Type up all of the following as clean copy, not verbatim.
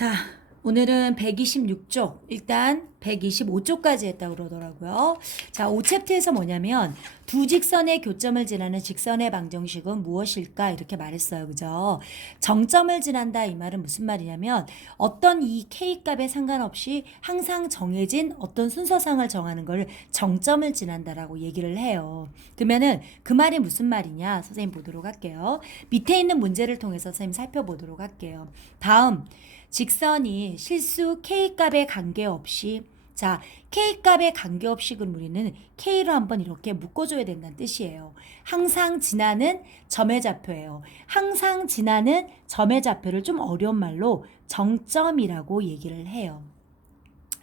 자, 오늘은 126쪽, 일단 125쪽까지 했다고 그러더라고요. 자, 5챕터에서 뭐냐면 두 직선의 교점을 지나는 직선의 방정식은 무엇일까? 이렇게 말했어요. 그죠? 정점을 지난다 이 말은 무슨 말이냐면 어떤 이 K값에 상관없이 항상 정해진 어떤 순서상을 정하는 걸 정점을 지난다라고 얘기를 해요. 그러면은 그 말이 무슨 말이냐? 선생님 보도록 할게요. 밑에 있는 문제를 통해서 선생님 살펴보도록 할게요. 다음 직선이 실수 K값에 관계없이 자, K값에 관계없이 그럼 우리는 K로 한번 이렇게 묶어줘야 된다는 뜻이에요. 항상 지나는 점의 좌표예요. 항상 지나는 점의 좌표를 좀 어려운 말로 정점이라고 얘기를 해요.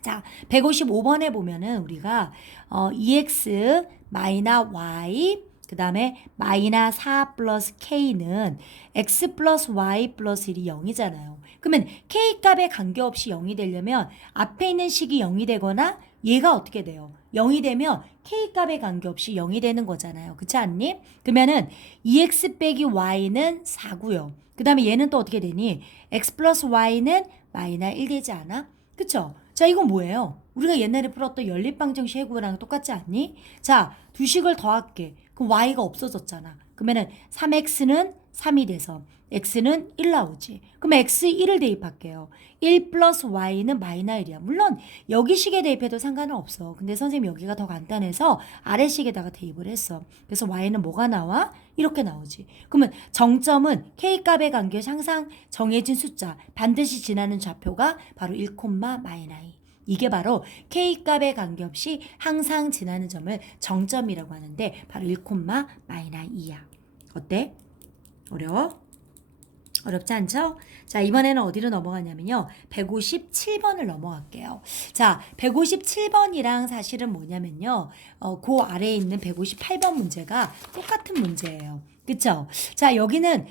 자, 155번에 보면은 우리가 EX 마이너 Y 그 다음에 마이너 4 플러스 K는 X 플러스 Y 플러스 1이 0이잖아요. 그러면 K값에 관계없이 0이 되려면 앞에 있는 식이 0이 되거나 얘가 어떻게 돼요? 0이 되면 K값에 관계없이 0이 되는 거잖아요. 그렇지 않니? 그러면은 EX 빼기 Y는 4고요. 그 다음에 얘는 또 어떻게 되니? X 플러스 Y는 마이너 1 되지 않아? 그쵸? 자, 이건 뭐예요? 우리가 옛날에 풀었던 연립방정식 해구랑 똑같지 않니? 자, 두 식을 더할게. 그럼 y가 없어졌잖아. 그러면은 3x는 3이 돼서 x는 1 나오지. 그럼 x 1을 대입할게요. 1 플러스 y는 마이너 1이야. 물론 여기 식에 대입해도 상관은 없어. 근데 선생님 여기가 더 간단해서 아래 식에다가 대입을 했어. 그래서 y는 뭐가 나와? 이렇게 나오지. 그러면 정점은 k값에 관계없이 항상 정해진 숫자 반드시 지나는 좌표가 바로 1, 마이너 2. 이게 바로 K값에 관계없이 항상 지나는 점을 정점이라고 하는데 바로 1, 마이너 2야. 어때? 어려워? 어렵지 않죠? 자, 이번에는 어디로 넘어가냐면요. 157번을 넘어갈게요. 자, 157번이랑 사실은 뭐냐면요. 그 아래에 있는 158번 문제가 똑같은 문제예요. 그쵸? 자, 여기는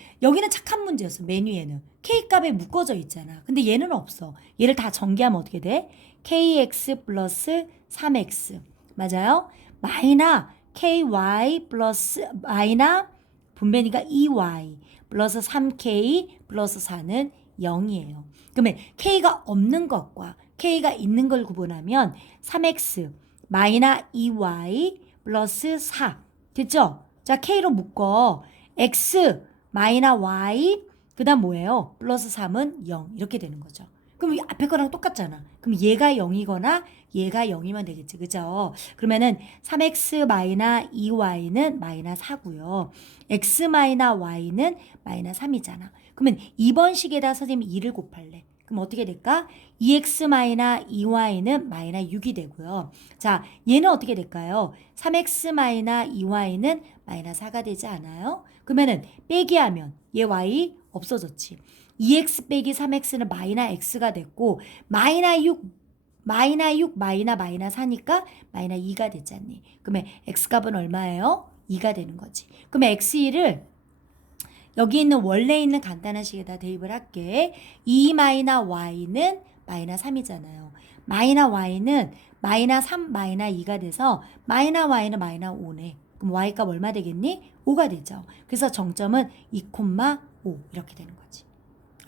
착한 문제였어. 메뉴에는. K값에 묶어져 있잖아. 근데 얘는 없어. 얘를 다 전개하면 어떻게 돼? KX 플러스 3X. 맞아요? 마이너 KY 플러스 마이너 분배니까 2Y 플러스 3K 플러스 4는 0이에요. 그러면 K가 없는 것과 K가 있는 걸 구분하면 3X 마이너 2Y 플러스 4 됐죠? 자, K로 묶어. X 마이너 Y 그 다음 뭐예요? 플러스 3은 0 이렇게 되는 거죠. 그럼 앞에 거랑 똑같잖아. 그럼 얘가 0이거나 얘가 0이면 되겠지. 그죠? 그러면은 3x 마이너 2y는 마이너 4고요. x 마이너 y는 마이너 3이잖아. 그러면 이번 식에다 선생님이 2를 곱할래. 그럼 어떻게 될까? 2x 마이너 2y는 마이너 6이 되고요. 자, 얘는 어떻게 될까요? 3x 마이너 2y는 마이너 4가 되지 않아요? 그러면은 빼기하면 얘 y 없어졌지. 2x 빼기 3x는 마이너 x가 됐고 마이너 6 마이너 4니까 마이너 2가 됐잖니. 그러면 x값은 얼마예요? 2가 되는 거지. 그러면 x1을 여기 있는 원래 있는 간단한 식에다 대입을 할게. 2 마이너 y는 마이너 3이잖아요. 마이너 y는 마이너 3 마이너 2가 돼서 마이너 y는 마이너 5네. 그럼 y값 얼마 되겠니? 5가 되죠. 그래서 정점은 2, 5 이렇게 되는 거지.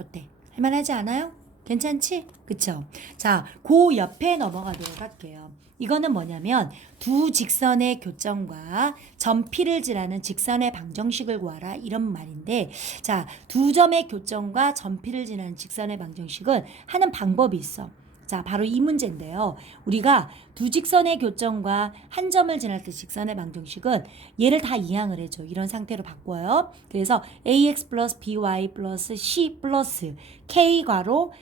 어때? 할만하지 않아요? 괜찮지? 그쵸? 자, 그 옆에 넘어가도록 할게요. 이거는 뭐냐면 두 직선의 교점과 점피를 지나는 직선의 방정식을 구하라 이런 말인데 자, 두 점의 교점과 점피를 지나는 직선의 방정식은 하는 방법이 있어. 자, 바로 이 문제인데요. 우리가 두 직선의 교점과 한 점을 지날 때 직선의 방정식은 얘를 다 이항을 해줘. 이런 상태로 바꿔요. 그래서 ax 플러스 by 플러스 c 플러스 k 괄호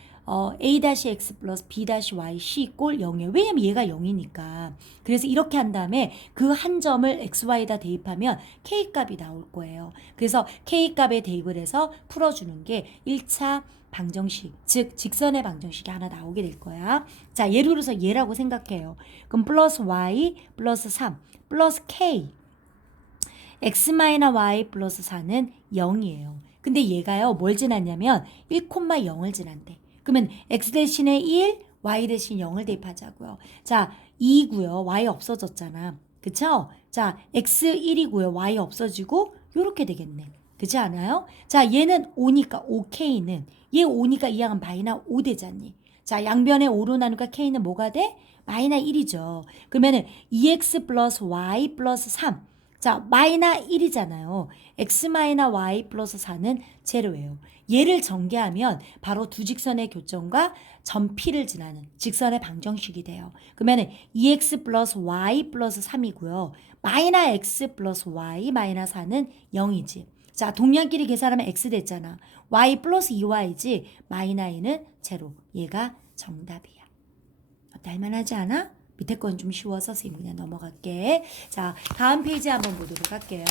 a-x 플러스 b-y c 꼴 0이에요. 왜냐면 얘가 0이니까. 그래서 이렇게 한 다음에 그 한 점을 xy에다 대입하면 k값이 나올 거예요. 그래서 k값에 대입을 해서 풀어주는 게 1차 방정식, 즉 직선의 방정식이 하나 나오게 될 거야. 자, 예를 들어서 얘라고 생각해요. 그럼 플러스 y 플러스 3 플러스 k x-y 플러스 4는 0이에요. 근데 얘가요 뭘 지났냐면 1,0을 지난대. 그러면 x 대신에 1, y 대신 0을 대입하자고요. 자, 2고요. y 없어졌잖아. 그쵸? 자, x 1이고요. y 없어지고 요렇게 되겠네. 그렇지 않아요? 자, 얘는 5니까 5K는 얘 5니까 이 양은 마이너스 5 되잖니. 자, 양변에 5로 나누니까 K는 뭐가 돼? 마이너스 1이죠. 그러면은 2x 플러스 y 플러스 3. 자, 마이너스 1이잖아요. x 마이너스 y 플러스 4는 제로예요. 얘를 전개하면 바로 두 직선의 교점과 점피를 지나는 직선의 방정식이 돼요. 그러면은 2x 플러스 y 플러스 3이고요. 마이너스 x 플러스 y 마이너스 4는 0이지. 자, 동량끼리 계산하면 x 됐잖아. y 플러스 2y지. 마이너스는 제로. 얘가 정답이야. 어때? 할만하지 않아? 밑에 건 좀 쉬워서 선생님 그냥 넘어갈게. 자, 다음 페이지 한번 보도록 할게요.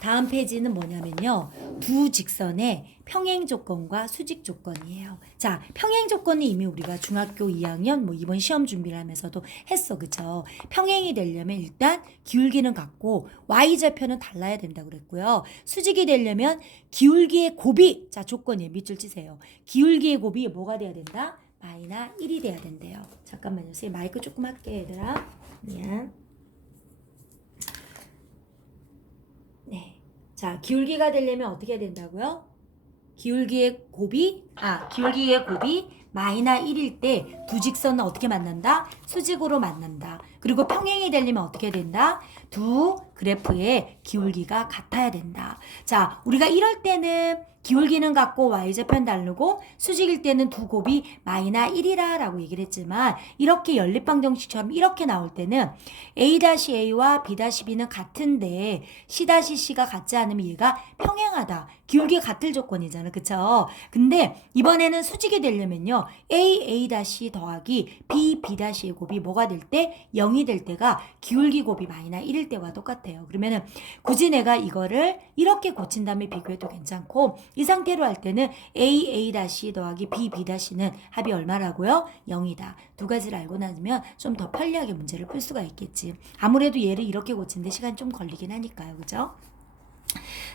다음 페이지는 뭐냐면요. 두 직선의 평행 조건과 수직 조건이에요. 자, 평행 조건은 이미 우리가 중학교 2학년 뭐 이번 시험 준비를 하면서도 했어. 그쵸? 평행이 되려면 일단 기울기는 같고 y좌표는 달라야 된다고 그랬고요. 수직이 되려면 기울기의 곱이, 자, 조건이에요. 밑줄 치세요. 기울기의 곱이 뭐가 돼야 된다? 마이너스 1이 돼야 된대요. 잠깐만요. 선생님 마이크 조금 할게, 얘들아. 미안. 네. 자, 기울기가 되려면 어떻게 해야 된다고요? 기울기의 곱이 마이너스 1일 때 두 직선은 어떻게 만난다? 수직으로 만난다. 그리고 평행이 되려면 어떻게 된다? 두 그래프의 기울기가 같아야 된다. 자, 우리가 이럴 때는 기울기는 같고 y좌표는 다르고 수직일 때는 두 곱이 마이너스 1이라 라고 얘기를 했지만 이렇게 연립방정식처럼 이렇게 나올 때는 A-A와 B-B는 같은데 C-C가 같지 않으면 얘가 평행하다. 기울기가 같을 조건이잖아. 그쵸? 근데 이번에는 수직이 되려면요. A 더하기 B B의 곱이 뭐가 될 때? 0이 될 때가 기울기 곱이 마이너스 1일 때와 똑같아요. 그러면은 굳이 내가 이거를 이렇게 고친 다음에 비교해도 괜찮고 이 상태로 할 때는 A 더하기 B B는 합이 얼마라고요? 0이다. 두 가지를 알고 나면 좀 더 편리하게 문제를 풀 수가 있겠지. 아무래도 얘를 이렇게 고치는데 시간이 좀 걸리긴 하니까요. 그죠?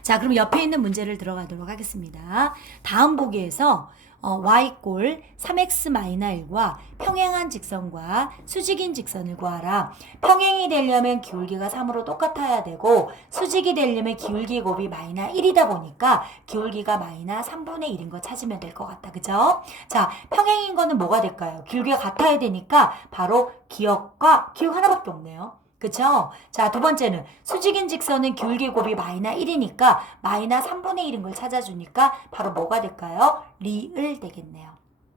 자, 그럼 옆에 있는 문제를 들어가도록 하겠습니다. 다음 보기에서 y꼴 3x-1과 평행한 직선과 수직인 직선을 구하라. 평행이 되려면 기울기가 3으로 똑같아야 되고 수직이 되려면 기울기 곱이 마이너스 1이다 보니까 기울기가 마이너스 3분의 1인 거 찾으면 될 것 같다. 그죠? 자, 평행인 거는 뭐가 될까요? 기울기가 같아야 되니까 바로 기억 하나밖에 없네요. 그쵸? 자, 두 번째는 수직인 직선은 기울기 곱이 마이너스 1이니까 마이너스 3분의 1인 걸 찾아주니까 바로 뭐가 될까요? 리을 되겠네요.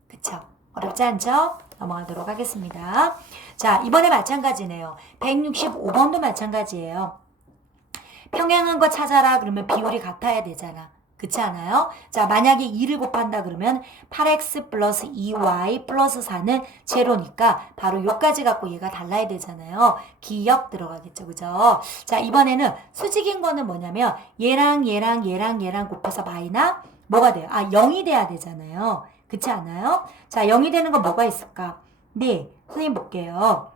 그쵸? 어렵지 않죠? 넘어가도록 하겠습니다. 자, 이번에 마찬가지네요. 165번도 마찬가지예요. 평행한 거 찾아라 그러면 비율이 같아야 되잖아. 그렇지 않아요? 자, 만약에 2를 곱한다 그러면 8x 플러스 2y 플러스 4는 제로니까 바로 요까지 갖고 얘가 달라야 되잖아요. 기역 들어가겠죠. 그죠? 자, 이번에는 수직인 거는 뭐냐면 얘랑 곱해서 마이너스 뭐가 돼요? 0이 돼야 되잖아요. 그렇지 않아요? 자, 0이 되는 거 뭐가 있을까? 네, 선생님 볼게요.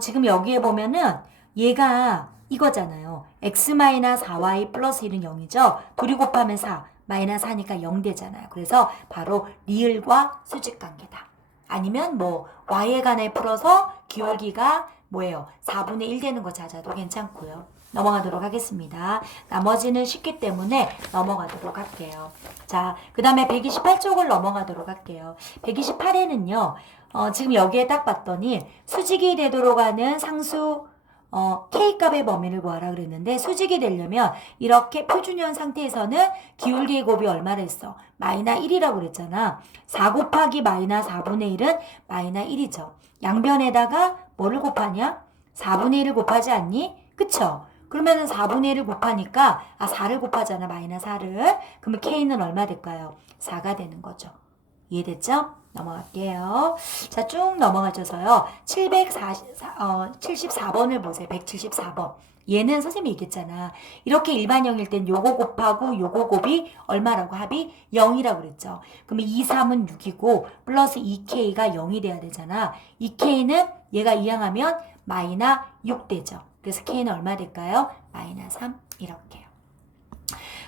지금 여기에 보면은 얘가 이거잖아요. x-4y 플러스 1은 0이죠. 둘이 곱하면 4, 마이너스 4니까 0 되잖아요. 그래서 바로 리을과 수직 관계다. 아니면 뭐 y에 관해 풀어서 기울기가 뭐예요? 4분의 1 되는 거 찾아도 괜찮고요. 넘어가도록 하겠습니다. 나머지는 쉽기 때문에 넘어가도록 할게요. 자, 그 다음에 128쪽을 넘어가도록 할게요. 128에는요. 지금 여기에 딱 봤더니 수직이 되도록 하는 상수 K값의 범위를 구하라 그랬는데 수직이 되려면 이렇게 표준형 상태에서는 기울기의 곱이 얼마를 했어? 마이너스 1이라고 그랬잖아. 4 곱하기 마이너스 4분의 1은 마이너스 1이죠. 양변에다가 뭐를 곱하냐? 4분의 1을 곱하지 않니? 그쵸? 그러면은 4분의 1을 곱하니까 4를 곱하잖아. 마이너스 4를. 그러면 K는 얼마 될까요? 4가 되는 거죠. 이해됐죠? 넘어갈게요. 자, 쭉 넘어가셔서요. 74번을 보세요. 174번. 얘는 선생님이 얘기했잖아. 이렇게 일반형일 땐 요거 곱하고 요거 곱이 얼마라고? 합이 0이라고 그랬죠. 그러면 2, 3은 6이고 플러스 2K가 0이 돼야 되잖아. 2K는 얘가 이항하면 마이너스 6 되죠. 그래서 K는 얼마 될까요? 마이너스 3 이렇게요.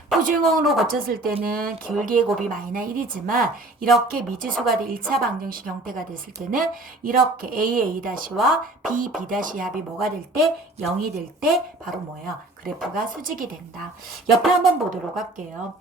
부중앙으로 거쳤을 때는 기울기의 곱이 마이너스 1이지만 이렇게 미지수가 돼 1차 방정식 형태가 됐을 때는 이렇게 A,A'와 B, B' 합이 뭐가 될 때? 0이 될 때 바로 뭐야? 그래프가 수직이 된다. 옆에 한번 보도록 할게요.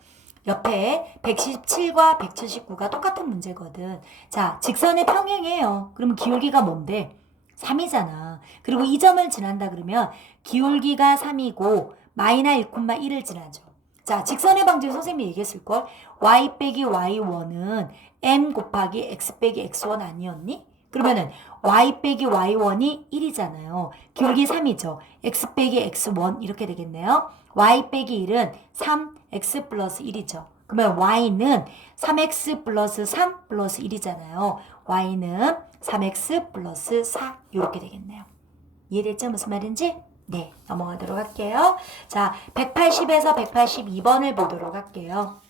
옆에 117과 179가 똑같은 문제거든. 자, 직선의 평행이에요. 그러면 기울기가 뭔데? 3이잖아. 그리고 이 점을 지난다 그러면 기울기가 3이고 마이너스 1,1을 지나죠. 자, 직선의 방정 선생님이 얘기했을걸? y 빼기 y1은 m 곱하기 x 빼기 x1 아니었니? 그러면은 y 빼기 y1이 1이잖아요. 기울기 3이죠. x 빼기 x1 이렇게 되겠네요. y 빼기 1은 3x 플러스 1이죠. 그러면 y는 3x 플러스 3 플러스 1이잖아요. y는 3x 플러스 4 이렇게 되겠네요. 이해됐죠? 무슨 말인지? 네, 넘어가도록 할게요. 자, 180에서 182번을 보도록 할게요.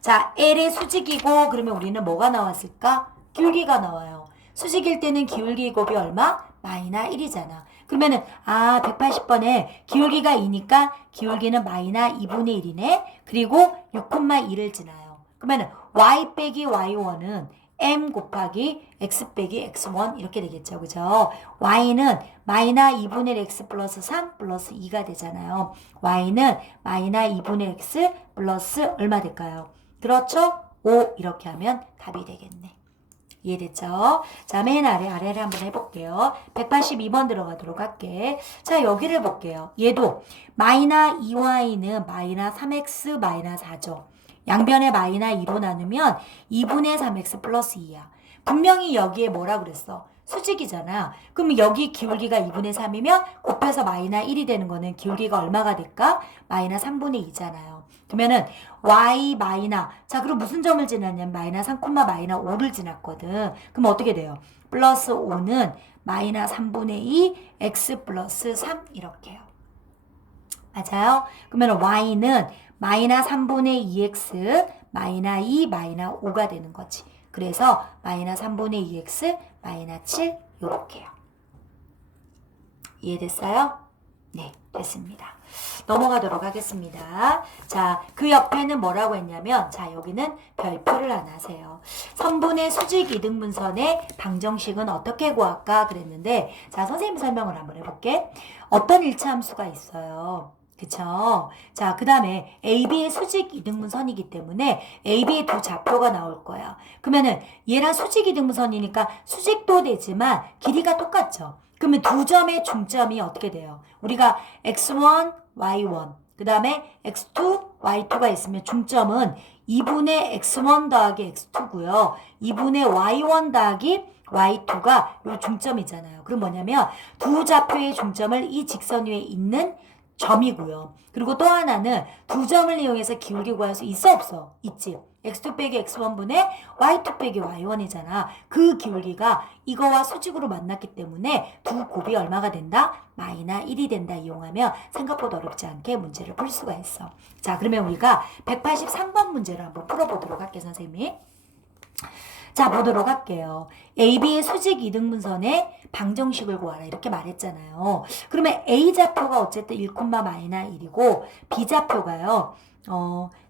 자, L의 수직이고 그러면 우리는 뭐가 나왔을까? 기울기가 나와요. 수직일 때는 기울기 곱이 얼마? 마이너스 1이잖아. 그러면은 180번에 기울기가 2니까 기울기는 마이너스 2분의 1이네. 그리고 6,2를 지나요. 그러면은 y 빼기 y1은 m 곱하기 x 빼기 x1 이렇게 되겠죠. 그죠? y는 마이너스 2분의 x 플러스 3 플러스 2가 되잖아요. y는 마이너스 2분의 x 플러스 얼마 될까요? 그렇죠? 5 이렇게 하면 답이 되겠네. 이해됐죠? 자, 맨 아래를 한번 해볼게요. 182번 들어가도록 할게. 자, 여기를 볼게요. 얘도 마이너스 2y는 마이너스 3x 마이너스 4죠. 양변에 마이너스 2로 나누면 2분의 3x 플러스 2야. 분명히 여기에 뭐라 그랬어? 수직이잖아. 그럼 여기 기울기가 2분의 3이면 곱해서 마이너스 1이 되는 거는 기울기가 얼마가 될까? 마이너스 3분의 2잖아요. 그러면은 y 마이너스, 자 그럼 무슨 점을 지났냐면 마이너스 3, 마이너스 5를 지났거든. 그럼 어떻게 돼요? 플러스 5는 마이너스 3분의 2 x 플러스 3 이렇게요. 맞아요? 그러면 y는 마이너스 3분의 2x 마이너스 2 마이너스 5가 되는 거지. 그래서 마이너스 3분의 2x 마이너스 7 요렇게요. 이해됐어요? 네, 됐습니다. 넘어가도록 하겠습니다. 자, 그 옆에는 뭐라고 했냐면, 자, 여기는 별표를 하나 하세요. 선분의 수직 이등분선의 방정식은 어떻게 구할까 그랬는데, 자, 선생님 설명을 한번 해볼게. 어떤 1차 함수가 있어요. 그쵸? 자, 그 다음에 AB의 수직 이등분선이기 때문에 AB의 두 좌표가 나올 거야. 그러면은 얘랑 수직 이등분선이니까 수직도 되지만 길이가 똑같죠? 그러면 두 점의 중점이 어떻게 돼요? 우리가 x1, y1, 그 다음에 x2, y2가 있으면 중점은 2분의 x1 더하기 x2고요. 2분의 y1 더하기 y2가 요 중점이잖아요. 그럼 뭐냐면 두 좌표의 중점을 이 직선 위에 있는 점이고요. 그리고 또 하나는 두 점을 이용해서 기울기 구할 수 있어 없어? 있지. x2 빼기 x1분의 y2 빼기 y1이잖아. 그 기울기가 이거와 수직으로 만났기 때문에 두 곱이 얼마가 된다? 마이너스 1이 된다 이용하면 생각보다 어렵지 않게 문제를 풀 수가 있어. 자, 그러면 우리가 183번 문제를 한번 풀어보도록 할게요, 선생님이. 자, 보도록 할게요. AB의 수직 이등분선의 방정식을 구하라 이렇게 말했잖아요. 그러면 A좌표가 어쨌든 1, 마이너스 1이고 B좌표가요.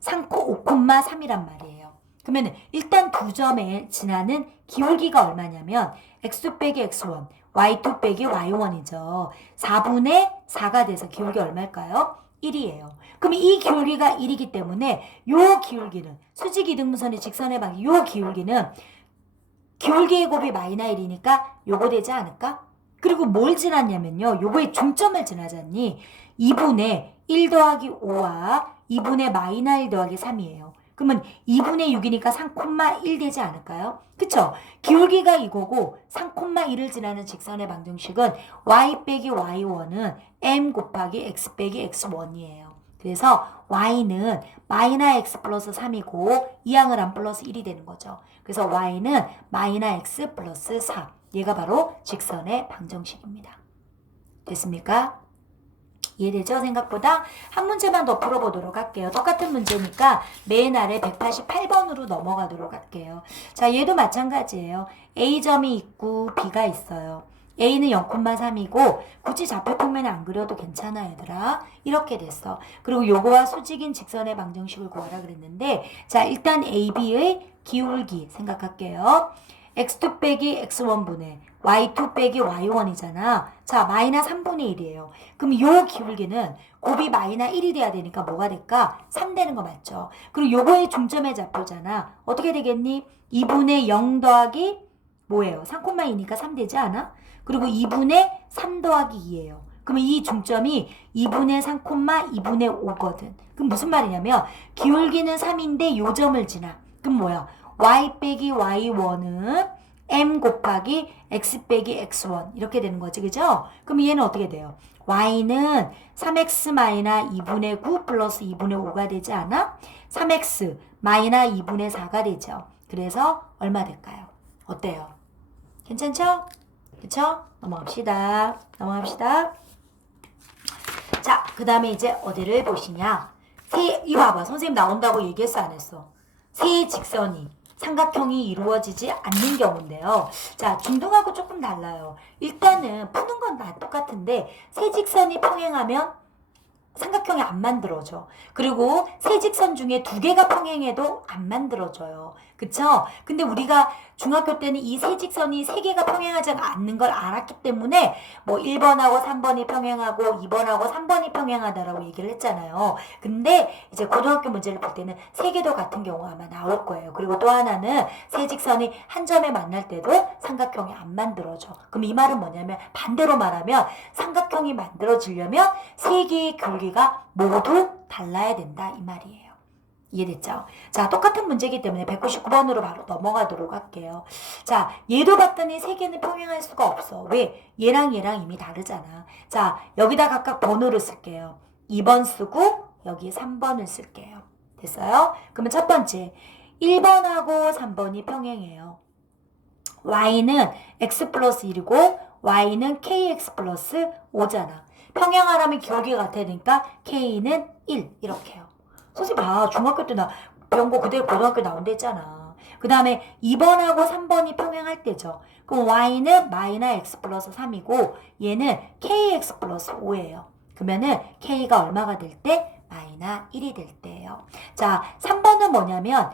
3, 5,3이란 말이에요. 그러면 일단 두 점에 지나는 기울기가 얼마냐면 x 빼기 x1, y2 빼기 y1이죠. 4분의 4가 돼서 기울기 얼마일까요? 1이에요. 그럼 이 기울기가 1이기 때문에 요 기울기는 수직 이등분선의 직선의 방향 요 기울기는 기울기의 곱이 마이너스 1이니까 요거 되지 않을까? 그리고 뭘 지났냐면요. 요거의 중점을 지나잖니. 2분의 1 더하기 5와 2분의 마이너스 1 더하기 3이에요. 그러면 2분의 6이니까 3,1 되지 않을까요? 그쵸? 기울기가 이거고 3,1을 지나는 직선의 방정식은 y 빼기 y1은 m 곱하기 x 빼기 x1이에요. 그래서 y는 마이너스 x 플러스 3이고 이 항을 안 플러스 1이 되는 거죠. 그래서 y는 마이너스 x 플러스 4. 얘가 바로 직선의 방정식입니다. 됐습니까? 이해되죠? 생각보다 한 문제만 더 풀어보도록 할게요. 똑같은 문제니까 맨 아래 188번으로 넘어가도록 할게요. 자, 얘도 마찬가지예요. A점이 있고 B가 있어요. A는 0,3이고 굳이 좌표평면에 안 그려도 괜찮아 얘들아. 이렇게 됐어. 그리고 요거와 수직인 직선의 방정식을 구하라 그랬는데 자 일단 AB의 기울기 생각할게요. x2 빼기 x1분의 y2 빼기 y1이잖아. 자 마이너스 3분의 1이에요. 그럼 요 기울기는 곱이 마이너스 1이 돼야 되니까 뭐가 될까? 3 되는 거 맞죠? 그리고 요거의 중점의 좌표잖아. 어떻게 되겠니? 2분의 0 더하기 뭐예요? 3,2니까 3 되지 않아? 그리고 2분의 3 더하기 2예요. 그러면 이 중점이 2분의 3, 2분의 5거든. 그럼 무슨 말이냐면 기울기는 3인데 요 점을 지나. 그럼 뭐야? y 빼기 y1은 m 곱하기 x 빼기 x1 이렇게 되는 거지. 그죠? 그럼 얘는 어떻게 돼요? y는 3x 마이너스 2분의 9 플러스 2분의 5가 되지 않아? 3x 마이너스 2분의 4가 되죠. 그래서 얼마 될까요? 어때요? 괜찮죠? 그쵸? 넘어갑시다. 자, 그 다음에 이제 어디를 보시냐? 이거 봐봐. 선생님 나온다고 얘기했어, 안 했어? 세 직선이 삼각형이 이루어지지 않는 경우인데요. 자, 중등하고 조금 달라요. 일단은 푸는 건 다 똑같은데 세 직선이 평행하면 삼각형이 안 만들어져. 그리고 세 직선 중에 두 개가 평행해도 안 만들어져요. 그쵸? 근데 우리가 중학교 때는 이 세 직선이 세 개가 평행하지 않는 걸 알았기 때문에 뭐 1번하고 3번이 평행하고 2번하고 3번이 평행하다라고 얘기를 했잖아요. 근데 이제 고등학교 문제를 볼 때는 세 개도 같은 경우가 아마 나올 거예요. 그리고 또 하나는 세 직선이 한 점에 만날 때도 삼각형이 안 만들어져. 그럼 이 말은 뭐냐면 반대로 말하면 삼각형이 만들어지려면 세 개의 기울기가 모두 달라야 된다 이 말이에요. 이해됐죠? 자, 똑같은 문제이기 때문에 199번으로 바로 넘어가도록 할게요. 자, 얘도 봤더니 세 개는 평행할 수가 없어. 왜? 얘랑 이미 다르잖아. 자, 여기다 각각 번호를 쓸게요. 2번 쓰고 여기 3번을 쓸게요. 됐어요? 그러면 첫 번째 1번하고 3번이 평행해요. y는 x 플러스 1이고 y는 kx 플러스 5잖아. 평행하라면 기울기가 같아야 되니까 k는 1 이렇게요. 선생님 봐. 중학교 때 나 배운 거 그대로 고등학교 나온다 했잖아. 그 다음에 2번하고 3번이 평행할 때죠. 그럼 y는 마이너스 x 플러스 3이고 얘는 kx 플러스 5예요. 그러면은 k가 얼마가 될 때? 마이너스 1이 될 때예요. 자, 3번은 뭐냐면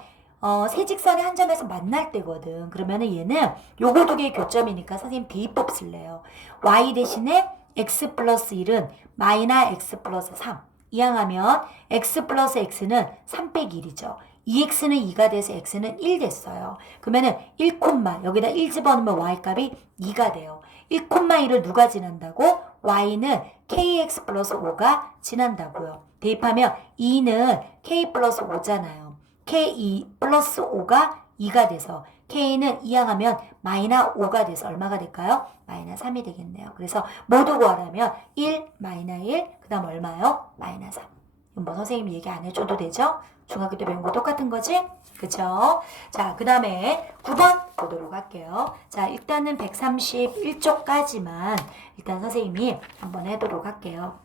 세 직선이 한 점에서 만날 때거든. 그러면은 얘는 요거 두 개의 교점이니까 선생님 대입법 쓸래요. y 대신에 x 플러스 1은 마이너스 x 플러스 3. 이항하면 x 플러스 x는 3 빼기 1이죠. 2x는 2가 돼서 x는 1 됐어요. 그러면은 1, 여기다 1 집어넣으면 y값이 2가 돼요. 1,1을 누가 지난다고? y는 kx 플러스 5가 지난다고요. 대입하면 2는 k 플러스 5잖아요. k2 플러스 5가 2가 돼서 k는 이항하면 마이너스 5가 돼서 얼마가 될까요? 마이너스 3이 되겠네요. 그래서 모두 구하라면 1, 마이너스 1, 그 다음 얼마요? 마이너스 3. 이건 뭐 선생님이 얘기 안 해줘도 되죠? 중학교 때 배운 거 똑같은 거지? 그쵸? 자, 그 다음에 9번 보도록 할게요. 자, 일단은 131쪽까지만 일단 선생님이 한번 해도록 할게요.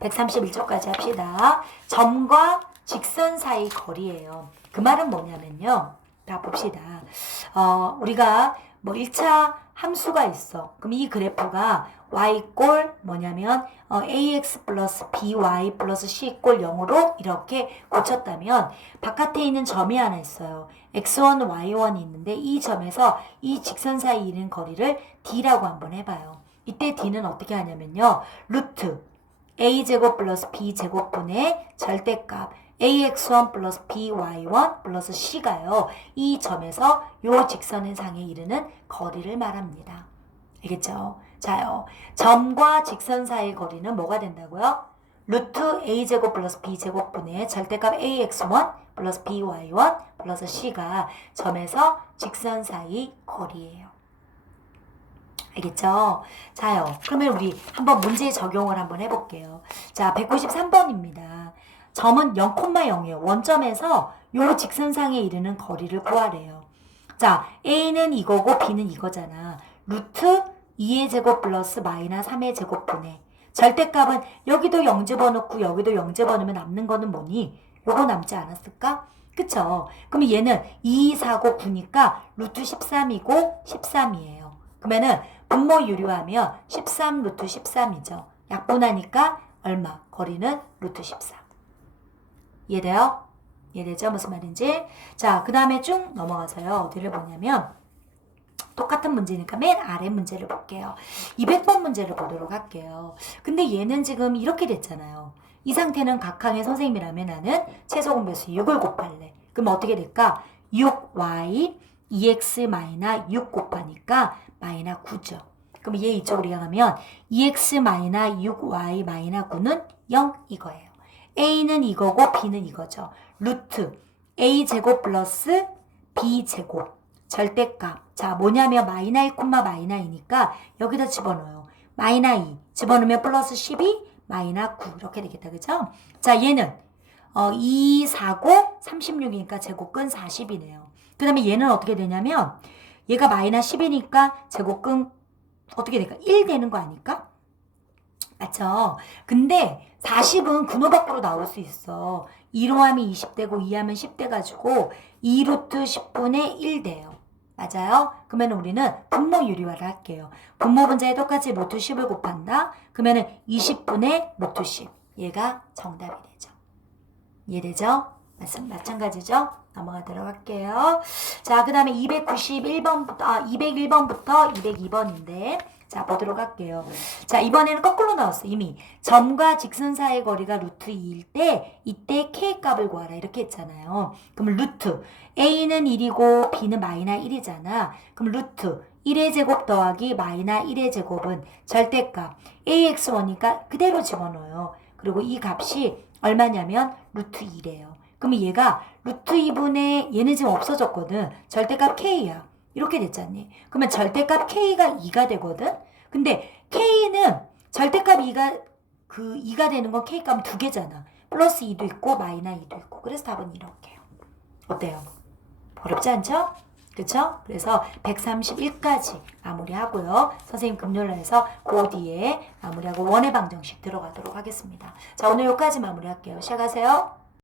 131쪽까지 합시다. 점과 직선 사이 거리예요. 그 말은 뭐냐면요. 자, 봅시다. 우리가 뭐 1차 함수가 있어. 그럼 이 그래프가 y꼴 뭐냐면 ax 플러스 by 플러스 c꼴 0으로 이렇게 고쳤다면 바깥에 있는 점이 하나 있어요. x1, y1이 있는데 이 점에서 이 직선 사이에 있는 거리를 d라고 한번 해봐요. 이때 d는 어떻게 하냐면요. 루트 a제곱 플러스 b제곱분의 절대값 ax1 플러스 by1 플러스 c가요. 이 점에서 요 직선의 상에 이르는 거리를 말합니다. 알겠죠? 자요. 점과 직선 사이의 거리는 뭐가 된다고요? 루트 a제곱 플러스 b제곱분의 절대값 ax1 플러스 by1 플러스 c가 점에서 직선 사이 거리예요. 알겠죠? 자요. 그러면 우리 한번 문제 적용을 한번 해볼게요. 자, 193번입니다. 점은 0,0이에요. 원점에서 요 직선상에 이르는 거리를 구하래요. 자, A는 이거고 B는 이거잖아. 루트 2의 제곱 플러스 마이너스 3의 제곱분의 절대값은 여기도 0 집어넣고 여기도 0 집어넣으면 남는 거는 뭐니? 요거 남지 않았을까? 그쵸? 그럼 얘는 2, 4, 9, 9니까 루트 13이고 13이에요. 그러면은 분모 유리하면 13 루트 13이죠. 약분하니까 얼마? 거리는 루트 14. 이해돼요? 이해되죠? 무슨 말인지? 자, 그 다음에 쭉 넘어가서요. 어디를 보냐면 똑같은 문제니까 맨 아래 문제를 볼게요. 200번 문제를 보도록 할게요. 근데 얘는 지금 이렇게 됐잖아요. 이 상태는 각항의 선생님이라면 나는 최소 공배수 6을 곱할래. 그럼 어떻게 될까? 6y 2x 마이너 6 곱하니까 마이너 9죠. 그럼 얘 이쪽으로 이어가면 2x 마이너 6y 마이너 9는 0 이거예요. a는 이거고 b는 이거죠. 루트 a제곱 플러스 b제곱 절대값. 자, 뭐냐면 마이너 1, 마이너 2니까 여기다 집어넣어요. 마이너 2 집어넣으면 플러스 12 마이너 9 이렇게 되겠다. 그죠? 자, 얘는 2, 4, 9, 36이니까 제곱근 40이네요. 그 다음에 얘는 어떻게 되냐면 얘가 마이너 10이니까 제곱근 어떻게 될까? 1 되는 거 아닐까? 맞죠? 근데 40은 근호 밖으로 나올 수 있어. 2로 하면 20되고 2하면 10돼 가지고 2루트 10분의 1 돼요. 맞아요? 그러면 우리는 분모 유리화를 할게요. 분모 분자에 똑같이 루트 10을 곱한다. 그러면 20분의 루트 10. 얘가 정답이 되죠. 이해되죠? 마찬가지죠? 넘어가도록 할게요. 자, 그 다음에 201번부터 202번인데 자, 보도록 할게요. 자, 이번에는 거꾸로 나왔어. 이미 점과 직선 사이의 거리가 루트 2일 때 이때 k 값을 구하라 이렇게 했잖아요. 그럼 루트 a는 1이고 b는 마이너 1이잖아. 그럼 루트 1의 제곱 더하기 마이너 1의 제곱은 절대값 ax1이니까 그대로 집어넣어요. 그리고 이 값이 얼마냐면 루트 2래요. 그러면 얘가 루트 2분의 얘는 지금 없어졌거든. 절대값 k야. 이렇게 됐잖니. 그러면 절대값 k가 2가 되거든. 근데 k는 절대값 2가 되는 건 k값 2개잖아. 플러스 2도 있고 마이너 2도 있고. 그래서 답은 이렇게요. 어때요? 어렵지 않죠? 그쵸? 그래서 131까지 마무리하고요. 선생님 금요일날에서 그 뒤에 마무리하고 원의 방정식 들어가도록 하겠습니다. 자, 오늘 여기까지 마무리할게요. 시작하세요.